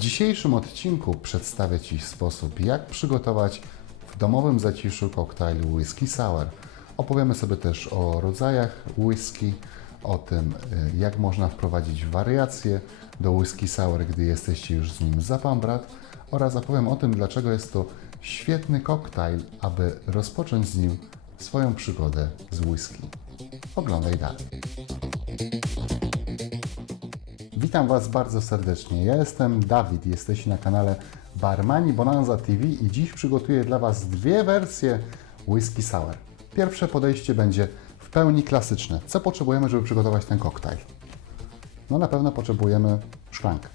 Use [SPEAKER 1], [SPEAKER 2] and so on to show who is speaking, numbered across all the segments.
[SPEAKER 1] dzisiejszym odcinku przedstawię Ci sposób, jak przygotować w domowym zaciszu koktajl whisky sour. Opowiemy sobie też o rodzajach whisky, o tym, y, jak można wprowadzić wariacje do whisky sour, gdy jesteście już z nim za pan brat oraz opowiem o tym, dlaczego jest to świetny koktajl, aby rozpocząć z nim swoją przygodę z whisky. Oglądaj dalej. Witam Was bardzo serdecznie. Ja jestem Dawid, jesteście na kanale Barmani Bonanza TV i dziś przygotuję dla Was dwie wersje whisky sour. Pierwsze podejście będzie w pełni klasyczne. Co potrzebujemy, żeby przygotować ten koktajl? No na pewno potrzebujemy szklankę.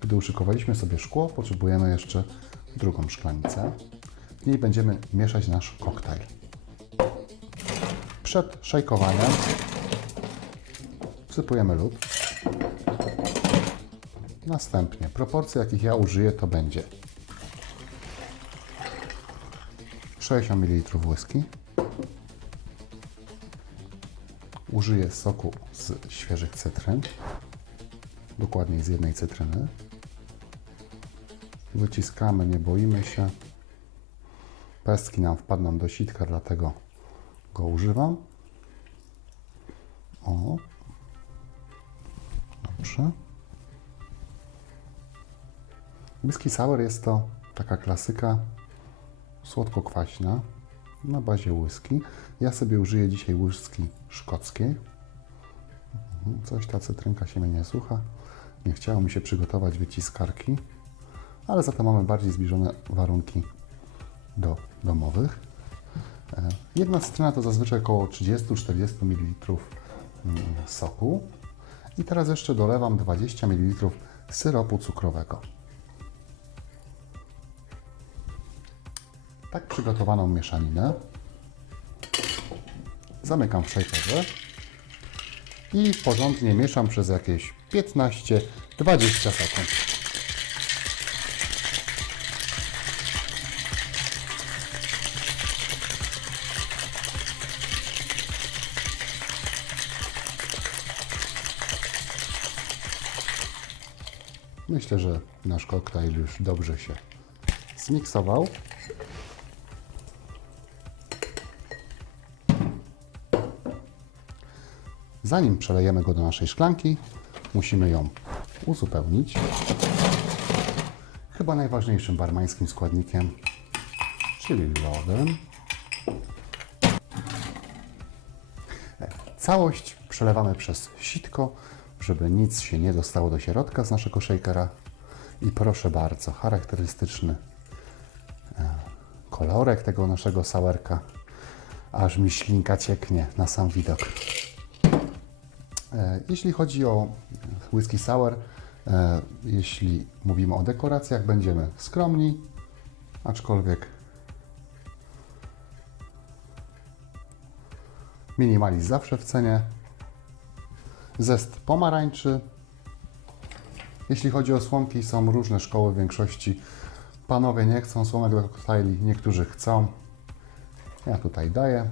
[SPEAKER 1] Gdy uszykowaliśmy sobie szkło, potrzebujemy jeszcze drugą szklanicę. W niej będziemy mieszać nasz koktajl. Przed szejkowaniem wsypujemy lód. Następnie proporcje, jakich ja użyję, to będzie 60 ml whisky. Użyję soku z świeżych cytryn, dokładniej z jednej cytryny. Wyciskamy, nie boimy się. Pestki nam wpadną do sitka, dlatego go używam. O, Dobrze. Whisky sour jest to taka klasyka słodko-kwaśna na bazie whisky. Ja sobie użyję dzisiaj whisky szkockiej. Mhm, Coś ta cytrynka się mnie nie słucha. Nie chciało mi się przygotować wyciskarki, ale za to mamy bardziej zbliżone warunki do domowych. E, Jedna cytryna to zazwyczaj około 30-40 ml mm, soku. I teraz jeszcze dolewam 20 ml syropu cukrowego. Tak przygotowaną mieszaninę zamykam w szejkerze i porządnie mieszam przez jakieś 15-20 sekund. Myślę, że nasz koktajl już dobrze się zmiksował. Zanim przelejemy go do naszej szklanki, musimy ją uzupełnić. Chyba najważniejszym barmańskim składnikiem, czyli lodem. Całość przelewamy przez sitko, żeby nic się nie dostało do środka z naszego shakera. I proszę bardzo, charakterystyczny e, kolorek tego naszego sałerka. Aż mi ślinka cieknie na sam widok. E, Jeśli chodzi o whisky sour, e, jeśli mówimy o dekoracjach, będziemy skromni, aczkolwiek minimalizm zawsze w cenie. Zest pomarańczy. Jeśli chodzi o słomki, są różne szkoły w większości. Panowie nie chcą słomek do koktajli, niektórzy chcą. Ja tutaj daję,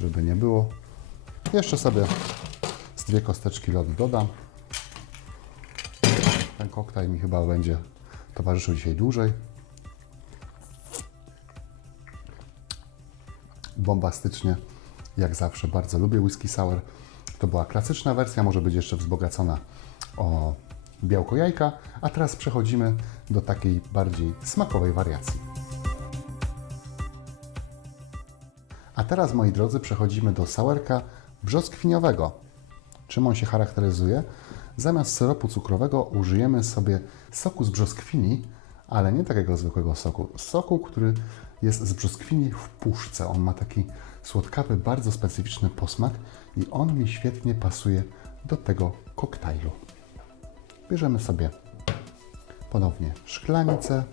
[SPEAKER 1] żeby nie było. Jeszcze sobie z dwie kosteczki lodu dodam. Ten koktajl mi chyba będzie towarzyszył dzisiaj dłużej. Bombastycznie, jak zawsze, bardzo lubię whisky sour. To była klasyczna wersja, może być jeszcze wzbogacona o białko jajka, a teraz przechodzimy do takiej bardziej smakowej wariacji. A teraz, moi drodzy, przechodzimy do sałerka brzoskwiniowego. Czym on się charakteryzuje? Zamiast syropu cukrowego użyjemy sobie soku z brzoskwini, ale nie takiego zwykłego soku. Soku, który jest z brzoskwini w puszce. On ma taki słodkawy, bardzo specyficzny posmak i on mi świetnie pasuje do tego koktajlu. Bierzemy sobie ponownie szklanicę,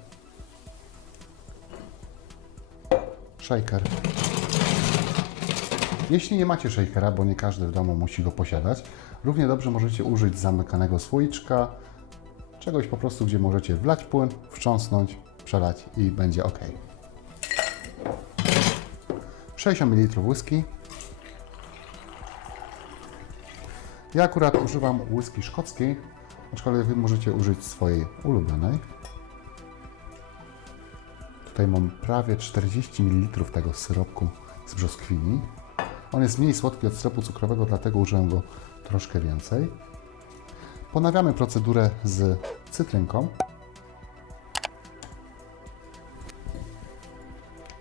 [SPEAKER 1] shaker. Jeśli nie macie shakera, bo nie każdy w domu musi go posiadać, równie dobrze możecie użyć zamykanego słoiczka, czegoś po prostu, gdzie możecie wlać płyn, wstrząsnąć, przelać i będzie ok. 60 ml whisky. Ja akurat używam whisky szkockiej, aczkolwiek Wy możecie użyć swojej ulubionej. Tutaj mam prawie 40 ml tego syropku z brzoskwini. On jest mniej słodki od syropu cukrowego, dlatego użyłem go troszkę więcej. Ponawiamy procedurę z cytrynką.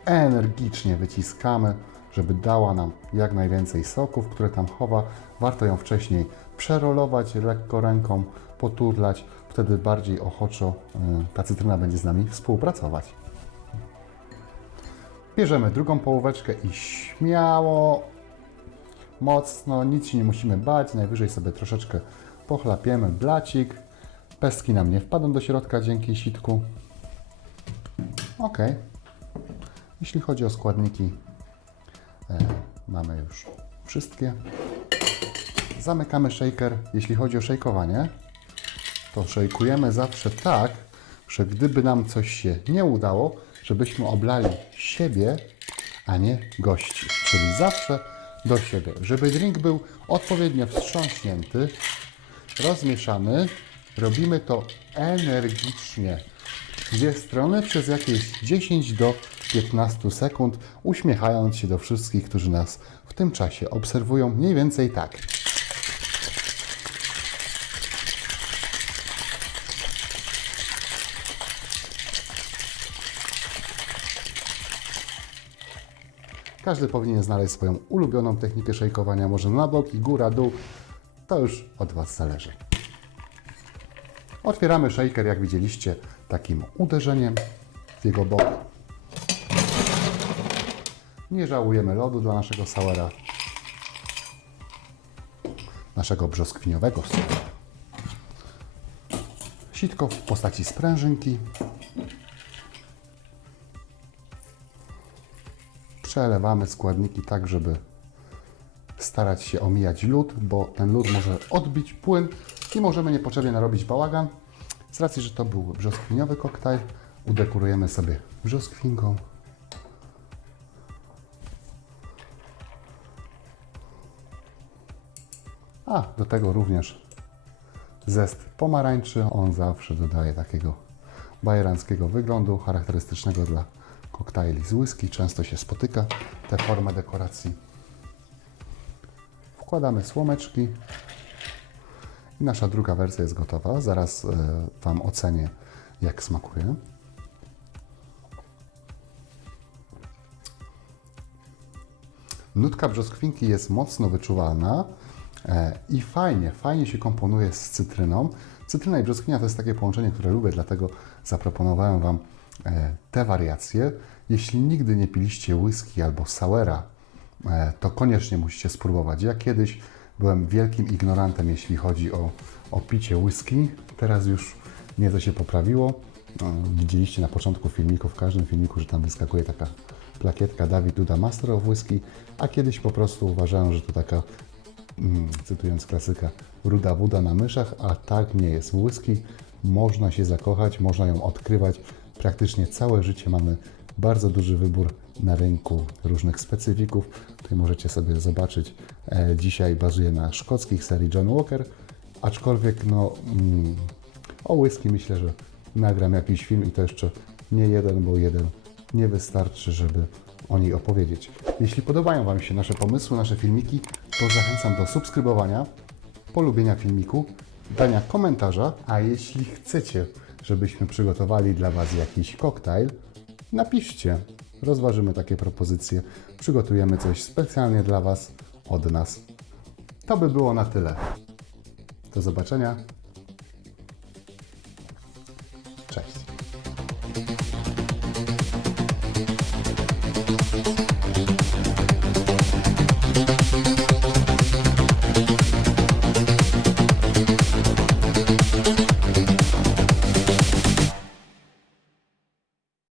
[SPEAKER 1] Energicznie wyciskamy, żeby dała nam jak najwięcej soków, które tam chowa. Warto ją wcześniej przerolować, lekko ręką poturlać. Wtedy bardziej ochoczo y, ta cytryna będzie z nami współpracować. Bierzemy drugą połóweczkę i śmiało, mocno, nic się nie musimy bać, najwyżej sobie troszeczkę pochlapiemy blacik. Pestki nam nie wpadną do środka dzięki sitku. Ok. Jeśli chodzi o składniki, e, mamy już wszystkie. Zamykamy shaker. Jeśli chodzi o szejkowanie, to szejkujemy zawsze tak, że gdyby nam coś się nie udało, żebyśmy oblali siebie, a nie gości. Czyli zawsze do siebie. Żeby drink był odpowiednio wstrząśnięty, rozmieszamy. Robimy to energicznie. Dwie strony przez jakieś 10 do 15 sekund, uśmiechając się do wszystkich, którzy nas w tym czasie obserwują. Mniej więcej tak. Każdy powinien znaleźć swoją ulubioną technikę szejkowania, może na boki, góra, dół. To już od Was zależy. Otwieramy shaker, jak widzieliście, takim uderzeniem w jego bok. Nie żałujemy lodu dla naszego soura, naszego brzoskwiniowego soura. Sitko w postaci sprężynki. Przelewamy składniki tak, żeby starać się omijać lód, bo ten lód może odbić płyn i możemy niepotrzebnie narobić bałagan. Z racji, że to był brzoskwiniowy koktajl, udekorujemy sobie brzoskwinką. A do tego również zest pomarańczy. On zawsze dodaje takiego bajeranckiego wyglądu, charakterystycznego dla koktajli z whisky. Często się spotyka tę formę dekoracji. Wkładamy słomeczki. I nasza druga wersja jest gotowa. Zaraz e, Wam ocenię, jak smakuje. Nutka brzoskwinki jest mocno wyczuwalna e, i fajnie, fajnie się komponuje z cytryną. Cytryna i brzoskwinia to jest takie połączenie, które lubię, dlatego zaproponowałem Wam e, te wariacje. Jeśli nigdy nie piliście whisky albo soura, e, to koniecznie musicie spróbować. Ja kiedyś byłem wielkim ignorantem, jeśli chodzi o, o picie whisky. Teraz już nieco się poprawiło. No, Widzieliście na początku filmiku, w każdym filmiku, że tam wyskakuje taka plakietka Dawid Duda Master of Whisky, a kiedyś po prostu uważałem, że to taka, mm, cytując klasyka, ruda woda na myszach, a tak nie jest. Whisky można się zakochać, można ją odkrywać. Praktycznie całe życie mamy bardzo duży wybór na rynku różnych specyfików. Możecie sobie zobaczyć. E, dzisiaj bazuje na szkockich serii John Walker, aczkolwiek no, mm, o whisky myślę, że nagram jakiś film i to jeszcze nie jeden, bo jeden nie wystarczy, żeby o niej opowiedzieć. Jeśli podobają Wam się nasze pomysły, nasze filmiki, to zachęcam do subskrybowania, polubienia filmiku, dania komentarza, a jeśli chcecie, żebyśmy przygotowali dla Was jakiś koktajl, napiszcie. Rozważymy takie propozycje. Przygotujemy coś specjalnie dla Was od nas. To by było na tyle. Do zobaczenia.